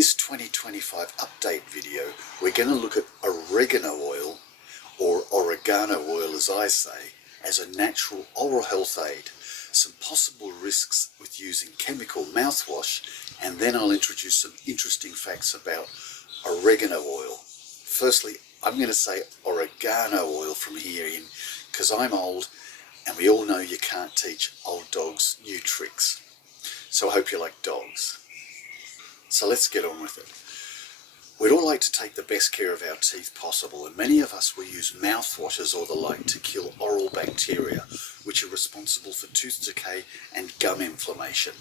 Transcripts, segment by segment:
this 2025 update video, we're going to look at oregano oil, or oregano oil as I say, as a natural oral health aid, some possible risks with using chemical mouthwash, and then I'll introduce some interesting facts about oregano oil. Firstly, I'm going to say oregano oil from here in, because I'm old and we all know you can't teach old dogs new tricks. So I hope you like dogs. So let's get on with it. We'd all like to take the best care of our teeth possible, and many of us will use mouthwashes or the like to kill oral bacteria, which are responsible for tooth decay and gum inflammation.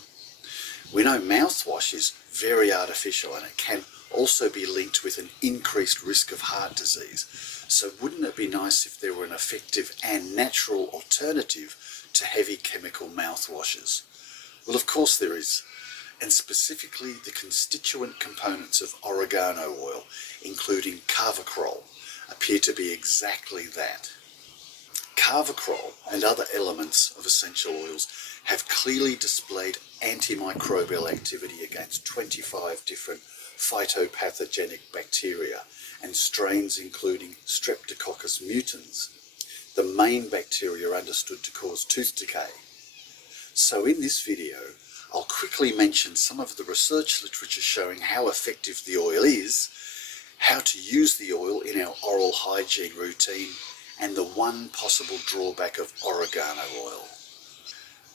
We know mouthwash is very artificial, and it can also be linked with an increased risk of heart disease. So wouldn't it be nice if there were an effective and natural alternative to heavy chemical mouthwashes? Well, of course there is. And specifically the constituent components of oregano oil, including carvacrol, appear to be exactly that. Carvacrol and other elements of essential oils have clearly displayed antimicrobial activity against 25 different phytopathogenic bacteria and strains including Streptococcus mutans, the main bacteria understood to cause tooth decay. So in this video, I'll quickly mention some of the research literature showing how effective the oil is, how to use the oil in our oral hygiene routine, and the one possible drawback of oregano oil.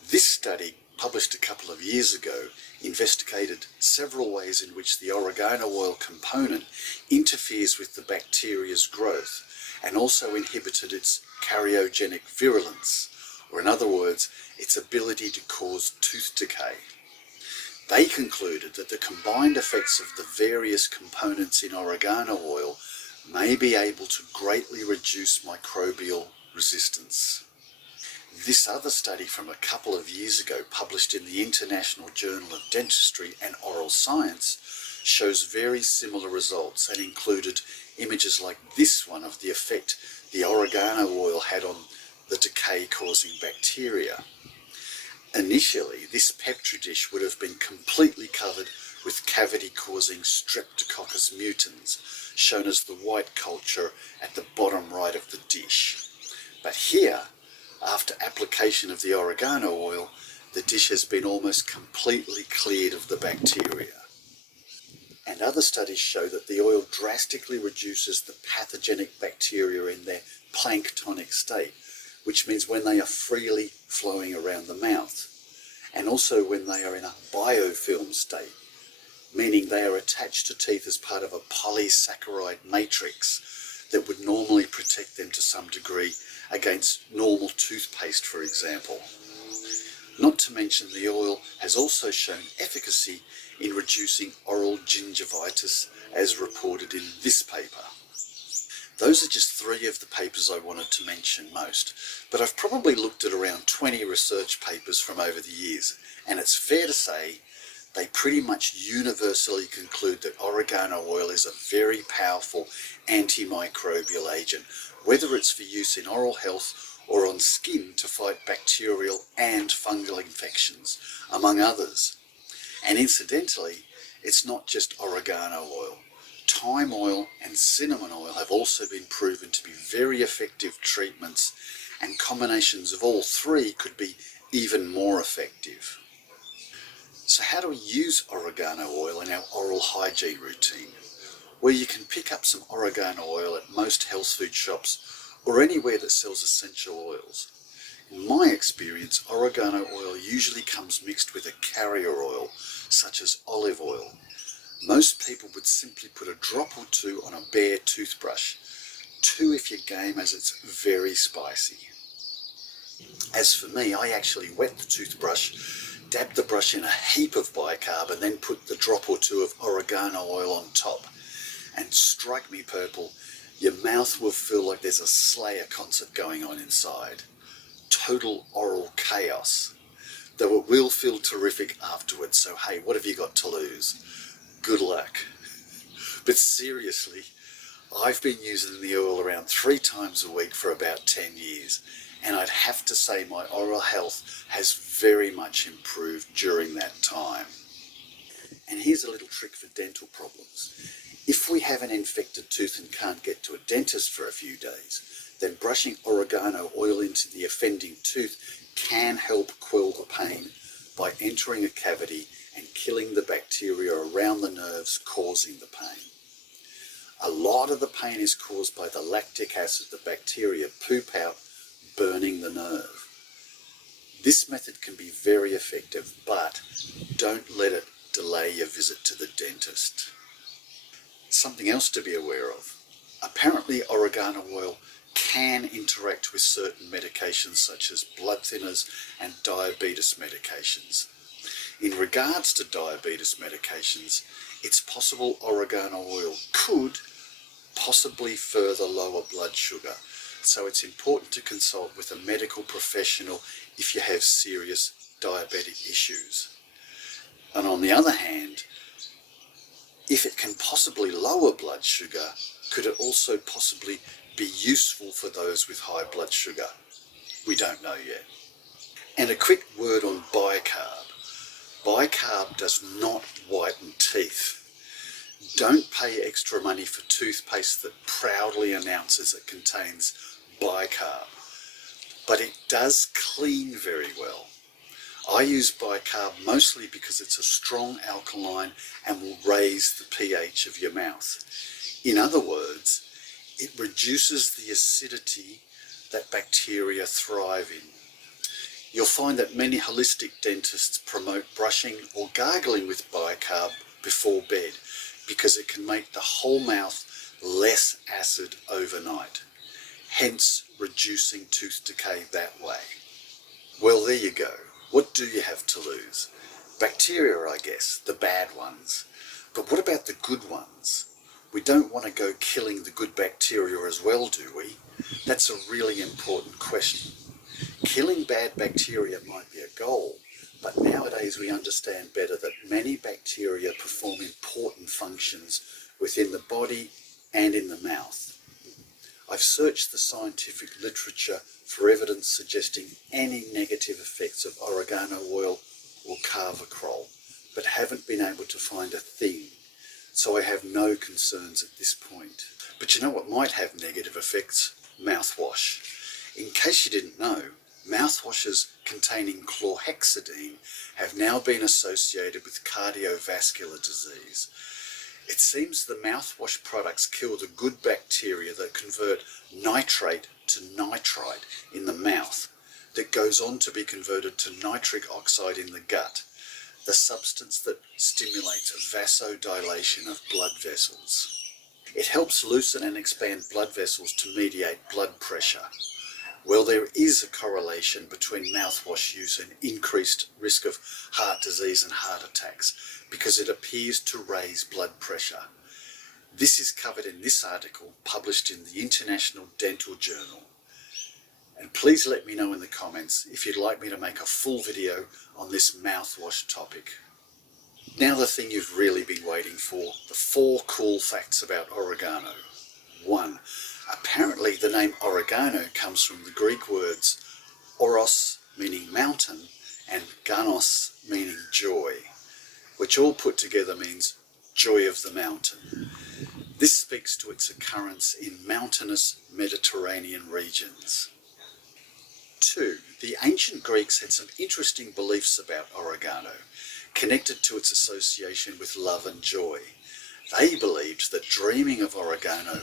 This study, published a couple of years ago, investigated several ways in which the oregano oil component interferes with the bacteria's growth and also inhibited its karyogenic virulence, or in other words, its ability to cause tooth decay. They concluded that the combined effects of the various components in oregano oil may be able to greatly reduce microbial resistance. This other study from a couple of years ago, published in the International Journal of Dentistry and Oral Science, shows very similar results and included images like this one of the effect the oregano oil had on the decay-causing bacteria. Initially, this Petri dish would have been completely covered with cavity-causing Streptococcus mutans, shown as the white culture at the bottom right of the dish. But here, after application of the oregano oil, the dish has been almost completely cleared of the bacteria. And other studies show that the oil drastically reduces the pathogenic bacteria in their planktonic state, which means when they are freely flowing around the mouth, and also when they are in a biofilm state, meaning they are attached to teeth as part of a polysaccharide matrix that would normally protect them to some degree against normal toothpaste, for example. Not to mention the oil has also shown efficacy in reducing oral gingivitis, as reported in this paper. Those are just 3 of the papers I wanted to mention most, but I've probably looked at around 20 research papers from over the years, and it's fair to say they pretty much universally conclude that oregano oil is a very powerful antimicrobial agent, whether it's for use in oral health or on skin to fight bacterial and fungal infections, among others. And incidentally, it's not just oregano oil. Thyme oil and cinnamon oil have also been proven to be very effective treatments, and combinations of all 3 could be even more effective. So how do we use oregano oil in our oral hygiene routine? Well, you can pick up some oregano oil at most health food shops or anywhere that sells essential oils. In my experience, oregano oil usually comes mixed with a carrier oil, such as olive oil. Most people would simply put a drop or 2 on a bare toothbrush. 2 if you're game, as it's very spicy. As for me, I actually wet the toothbrush, dab the brush in a heap of bicarb, and then put the drop or 2 of oregano oil on top. And strike me purple, your mouth will feel like there's a Slayer concert going on inside. Total oral chaos. Though it will feel terrific afterwards, so hey, what have you got to lose? Good luck. But seriously, I've been using the oil around 3 times a week for about 10 years, and I'd have to say my oral health has very much improved during that time. And here's a little trick for dental problems. If we have an infected tooth and can't get to a dentist for a few days, then brushing oregano oil into the offending tooth can help quell the pain by entering a cavity and killing the bacteria around the nerves causing the pain. A lot of the pain is caused by the lactic acid the bacteria poop out, burning the nerve. This method can be very effective, but don't let it delay your visit to the dentist. Something else to be aware of. Apparently oregano oil can interact with certain medications such as blood thinners and diabetes medications. In regards to diabetes medications, it's possible oregano oil could possibly further lower blood sugar, so it's important to consult with a medical professional if you have serious diabetic issues. And on the other hand, if it can possibly lower blood sugar, could it also possibly be useful for those with high blood sugar? We don't know yet. And a quick word on bicarb. Bicarb does not whiten teeth. Don't pay extra money for toothpaste that proudly announces it contains bicarb, but it does clean very well. I use bicarb mostly because it's a strong alkaline and will raise the pH of your mouth. In other words, it reduces the acidity that bacteria thrive in. You'll find that many holistic dentists promote brushing or gargling with bicarb before bed because it can make the whole mouth less acid overnight, hence reducing tooth decay that way. Well, there you go. What do you have to lose? Bacteria, I guess, the bad ones. But what about the good ones? We don't want to go killing the good bacteria as well, do we? That's a really important question. Killing bad bacteria might be a goal, but nowadays we understand better that many bacteria perform important functions within the body and in the mouth. I've searched the scientific literature for evidence suggesting any negative effects of oregano oil or carvacrol, but haven't been able to find a thing, so I have no concerns at this point. But you know what might have negative effects? Mouthwash. In case you didn't know, mouthwashes containing chlorhexidine have now been associated with cardiovascular disease. It seems the mouthwash products kill the good bacteria that convert nitrate to nitrite in the mouth, that goes on to be converted to nitric oxide in the gut, the substance that stimulates vasodilation of blood vessels. It helps loosen and expand blood vessels to mediate blood pressure. Well, there is a correlation between mouthwash use and increased risk of heart disease and heart attacks because it appears to raise blood pressure. This is covered in this article published in the International Dental Journal. And please let me know in the comments if you'd like me to make a full video on this mouthwash topic. Now the thing you've really been waiting for, the 4 cool facts about oregano. 1. Apparently the name oregano comes from the Greek words oros, meaning mountain, and ganos, meaning joy, which all put together means joy of the mountain. This speaks to its occurrence in mountainous Mediterranean regions. 2. The ancient Greeks had some interesting beliefs about oregano, connected to its association with love and joy. They believed that dreaming of oregano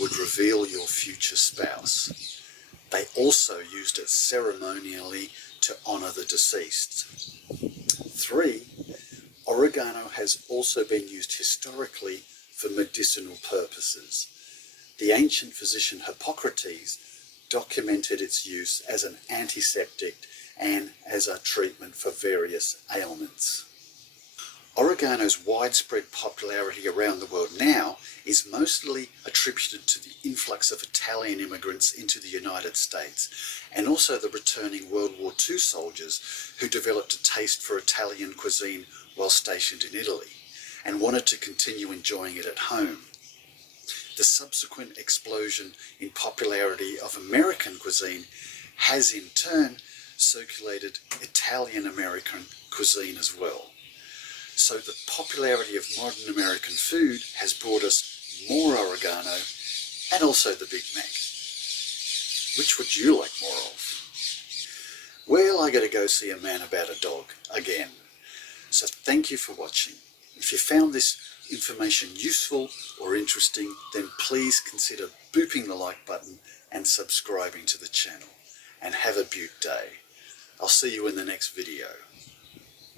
would reveal your future spouse. They also used it ceremonially to honour the deceased. 3. Oregano has also been used historically for medicinal purposes. The ancient physician Hippocrates documented its use as an antiseptic and as a treatment for various ailments. Oregano's widespread popularity around the world now is mostly attributed to the influx of Italian immigrants into the United States and also the returning World War II soldiers who developed a taste for Italian cuisine while stationed in Italy and wanted to continue enjoying it at home. The subsequent explosion in popularity of American cuisine has in turn circulated Italian-American cuisine as well. So the popularity of modern American food has brought us more oregano and also the Big Mac. Which would you like more of? Well, I gotta go see a man about a dog again. So thank you for watching. If you found this information useful or interesting, then please consider booping the like button and subscribing to the channel. And have a beaut day. I'll see you in the next video.